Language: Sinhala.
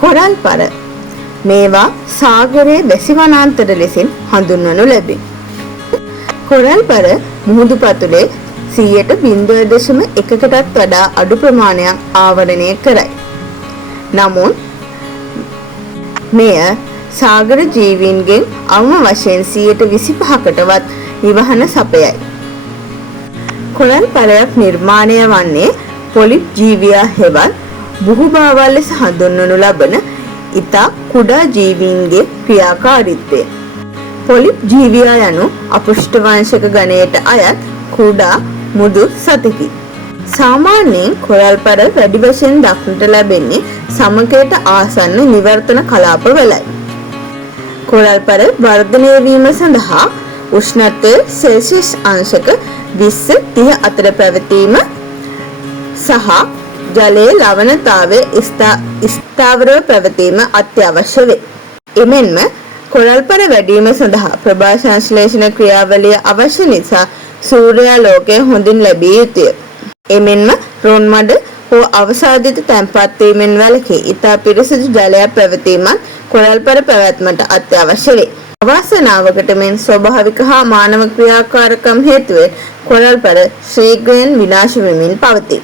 කොරල් පර මේවා සාගරයේ වැසි වනාන්තර ලෙසින් හඳුන්වනු ලැබේ. කොරල් පර මුහුදු පතුලේ 0.1කටත් වඩා අඩු ප්‍රමාණයක් ආවරණය කරයි. නමුත් මෙය සාගර ජීවීන්ගෙන් අවම වශයෙන් 25%කටවත් නිවහන සපයයි. කොරල් පරයක් නිර්මාණය වන්නේ පොලිප් ජීවියා හෙවත් බුහුබාවල් ලෙස හඳුන්වනු ලබන ඉතා කුඩා ජීවීන්ගේ ක්‍රියාකාරීත්වය. පොලිප් ජීවියා යනු අපෘෂ්ඨවංශක ගණයට අයත් කුඩා මුදු සතෙකි. සාමාන්‍යයෙන් කොරල් පර වැඩි වශයෙන් දක්නට ලැබෙන්නේ සමකයට ආසන්න නිවර්තන කලාපවලයි. කොරල් පර වර්ධනය වීම සඳහා උෂ්ණත්වය සෙල්සියස් අංශක 20-30 අතර පැවතීම සහ ජලයේ ලවණතාවය ස්ථාවරව පැවතීම අත්‍යවශ්‍ය වේ. එමෙන්ම කොරල් පර වැඩිවීම සඳහා ප්‍රභාසංශ්ලේෂණ ක්‍රියාවලිය අවශ්‍ය නිසා සූර්යාලෝකය හොඳින් ලැබිය යුතුය. එමෙන්ම රොන් මඩ හෝ අවසාදිත තැන්පත් වීමෙන් වැළකී ඉතා පිරිසිදු ජලයක් පැවතීමත් කොරල් පර පැවැත්මට අත්‍යවශ්‍ය වේ. අවාසනාවකට මෙන් ස්වභාවික හා මානව ක්‍රියාකාරකම් හේතුවෙන් කොරල් පර ශීඝ්‍රයෙන් විනාශ වෙමින් පවතී.